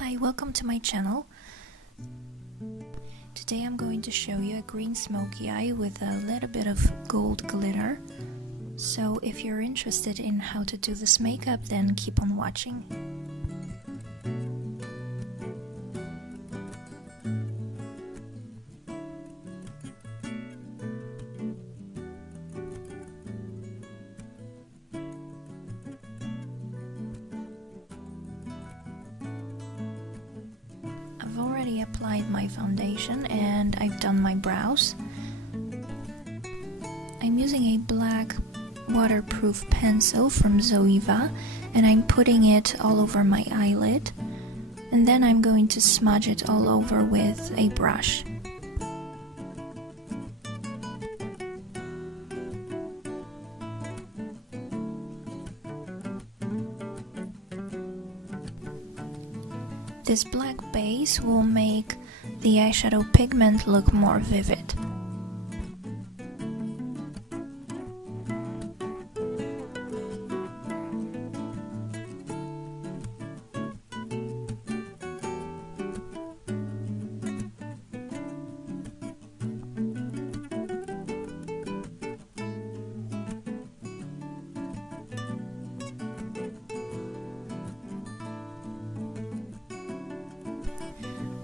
Hi, welcome to my channel. Today I'm going to show you a green smoky eye with a little bit of gold glitter. So if you're interested in how to do this makeup, then keep on watching. I've already applied my foundation and I've done my brows. I'm using a black waterproof pencil from ZOEVA and I'm putting it all over my eyelid, and then I'm going to smudge it all over with a brush. This black base will make the eyeshadow pigment look more vivid.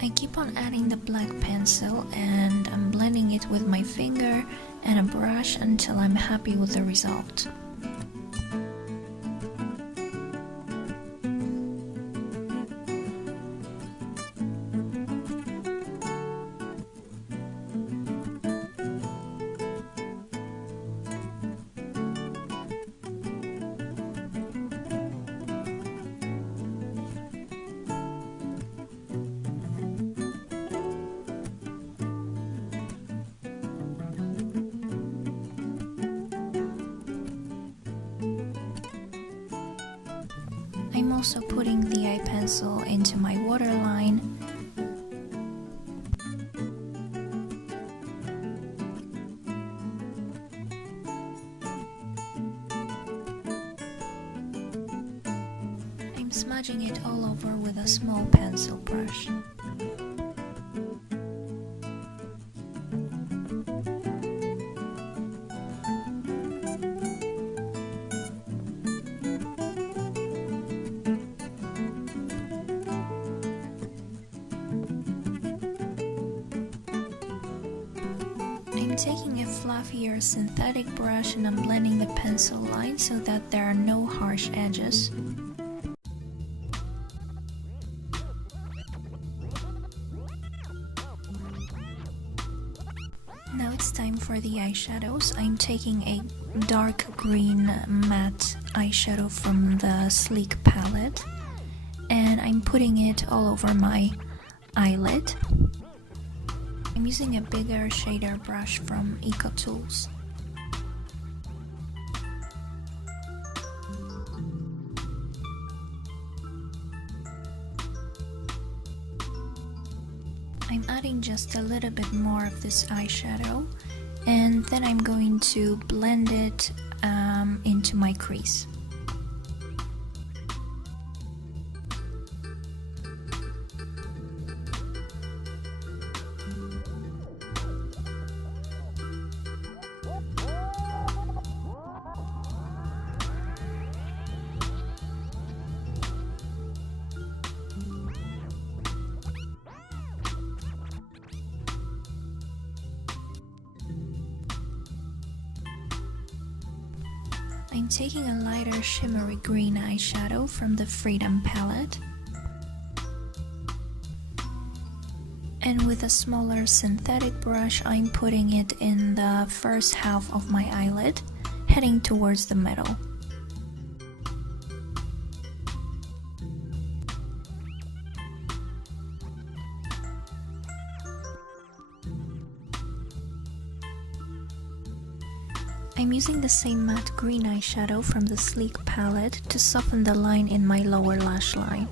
I keep on adding the black pencil and I'm blending it with my finger and a brush until I'm happy with the result. I'm also putting the eye pencil into my waterline. I'm smudging it all over with a small pencil brush. I'm taking a fluffier synthetic brush and I'm blending the pencil line so that there are no harsh edges. Now it's time for the eyeshadows. I'm taking a dark green matte eyeshadow from the Sleek palette and I'm putting it all over my eyelid. I'm using a bigger shader brush from EcoTools. I'm adding just a little bit more of this eyeshadow and then I'm going to blend it into my crease. I'm taking a lighter shimmery green eyeshadow from the Freedom palette and with a smaller synthetic brush I'm putting it in the first half of my eyelid, heading towards the middle. I'm using the same matte green eyeshadow from the Sleek palette to soften the line in my lower lash line.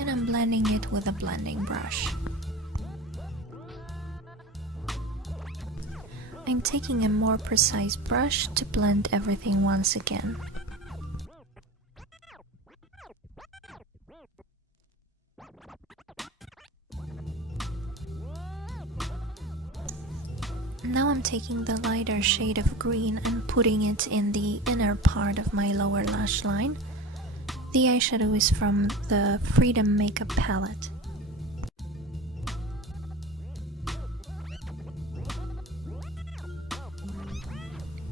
And I'm blending it with a blending brush. I'm taking a more precise brush to blend everything once again. Now I'm taking the lighter shade of green and putting it in the inner part of my lower lash line. The eyeshadow is from the Freedom Makeup palette.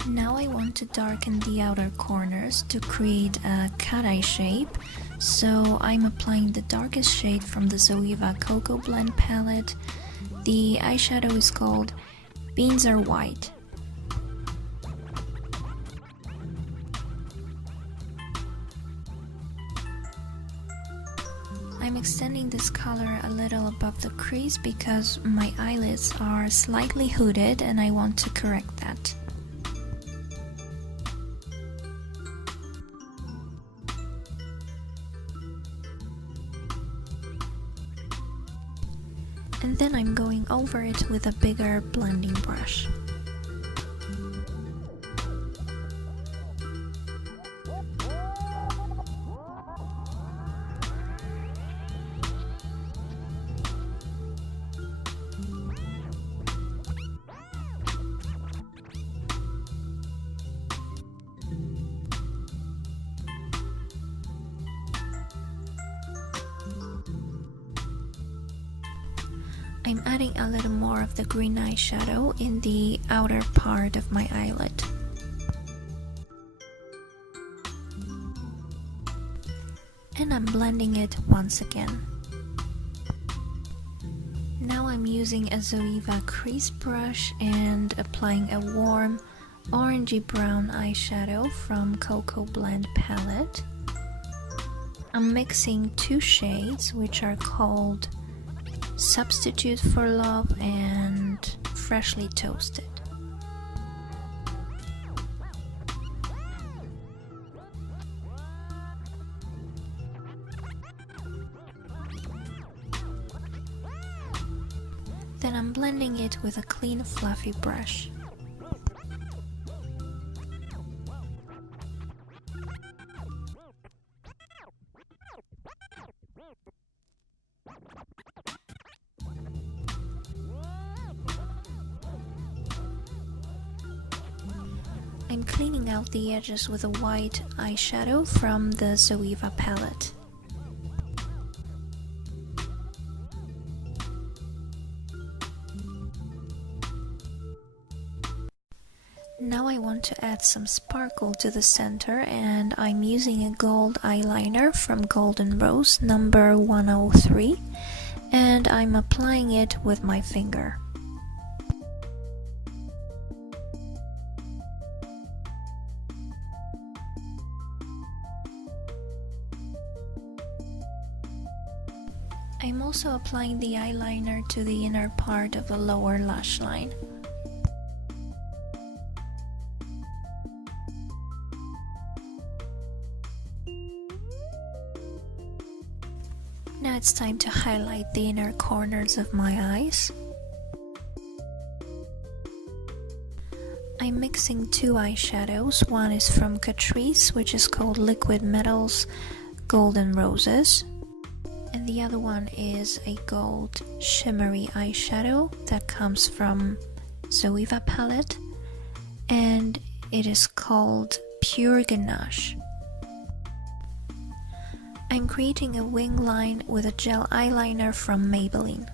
Now I want to darken the outer corners to create a cat eye shape, so I'm applying the darkest shade from the ZOEVA Cocoa Blend palette. The eyeshadow is called Beans Are White. I'm extending this color a little above the crease because my eyelids are slightly hooded and I want to correct that. And then I'm going over it with a bigger blending brush. I'm adding a little more of the green eyeshadow in the outer part of my eyelid. And I'm blending it once again. Now I'm using a ZOEVA crease brush and applying a warm orangey brown eyeshadow from Cocoa Blend palette. I'm mixing two shades which are called Substitute for Love and Freshly Toasted. Then I'm blending it with a clean fluffy brush. I'm cleaning out the edges with a white eyeshadow from the ZOEVA palette. Now I want to add some sparkle to the center, and I'm using a gold eyeliner from Golden Rose number 103, and I'm applying it with my finger. I'm also applying the eyeliner to the inner part of the lower lash line. Now it's time to highlight the inner corners of my eyes. I'm mixing two eyeshadows. One is from Catrice, which is called Liquid Metal's Golden Roses. And the other one is a gold shimmery eyeshadow that comes from ZOEVA palette, and it is called Pure Ganache. I'm creating a wing line with a gel eyeliner from Maybelline.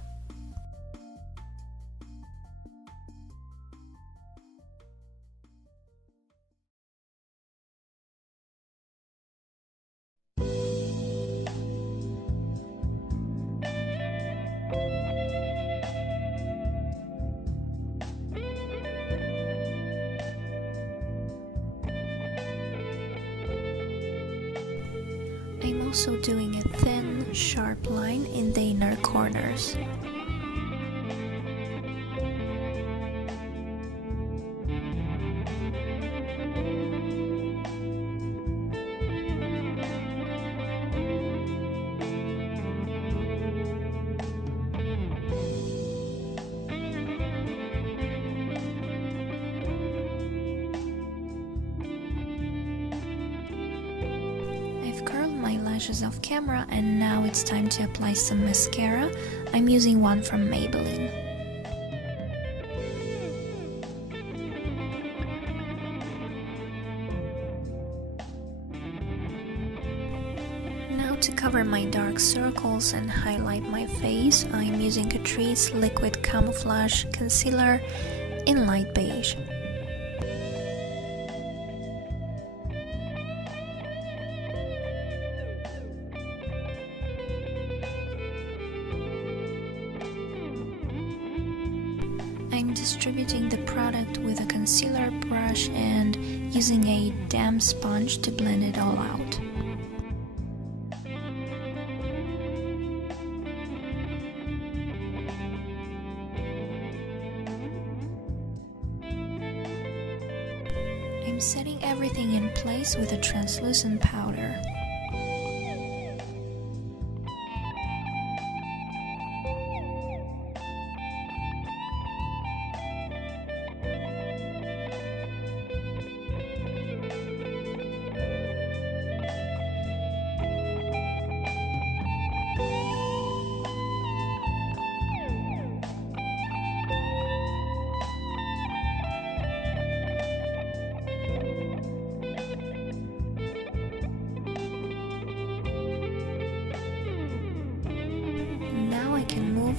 I'm also doing a thin, sharp line in the inner corners. eyelashes off camera, and now it's time to apply some mascara. I'm using one from Maybelline. Now to cover my dark circles and highlight my face, I'm using CATRICE Liquid Camouflage Concealer in light beige. I'm distributing the product with a concealer brush and using a damp sponge to blend it all out. I'm setting everything in place with a translucent powder.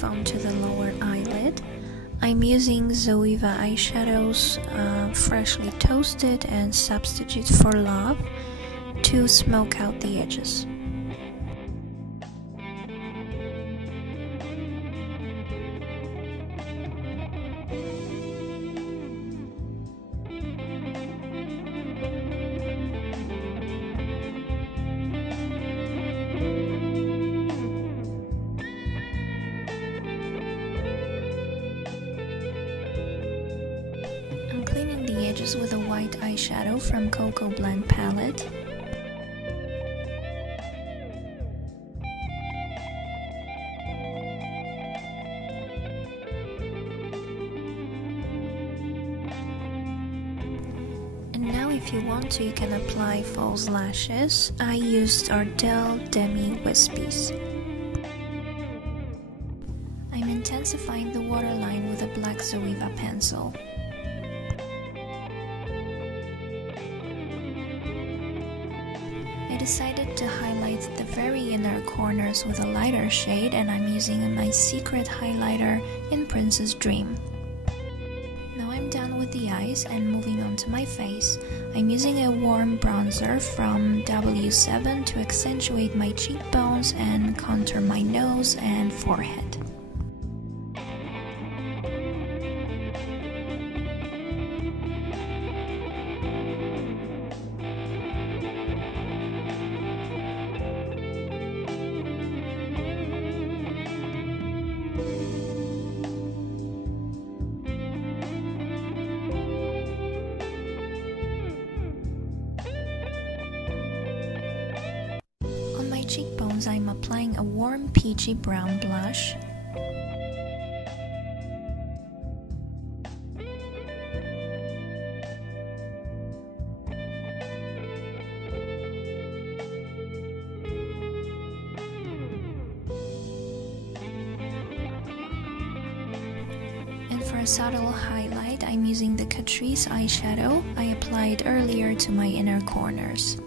Onto the lower eyelid. I'm using ZOEVA eyeshadows, freshly toasted and Substitute for Love, to smoke out the edges. Edges with a white eyeshadow from Cocoa Blend palette. And now if you want to, you can apply false lashes. I used ARDELL DEMI Wispies. I'm intensifying the waterline with a black ZOEVA pencil. I decided to highlight the very inner corners with a lighter shade, and I'm using my secret highlighter in Princess Dream. Now I'm done with the eyes and moving on to my face. I'm using a warm bronzer from W7 to accentuate my cheekbones and contour my nose and forehead. Cheekbones, I'm applying a warm peachy brown blush. And for a subtle highlight, I'm using the CATRICE eyeshadow I applied earlier to my inner corners.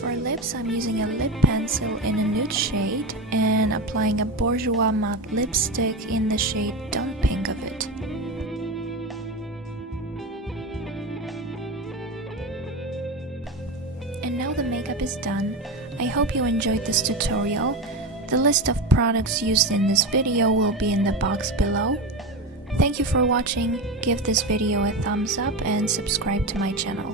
For lips, I'm using a lip pencil in a nude shade and applying a Bourjois matte lipstick in the shade Don't Pink of It. And now the makeup is done. I hope you enjoyed this tutorial. The list of products used in this video will be in the box below. Thank you for watching. Give this video a thumbs up and subscribe to my channel.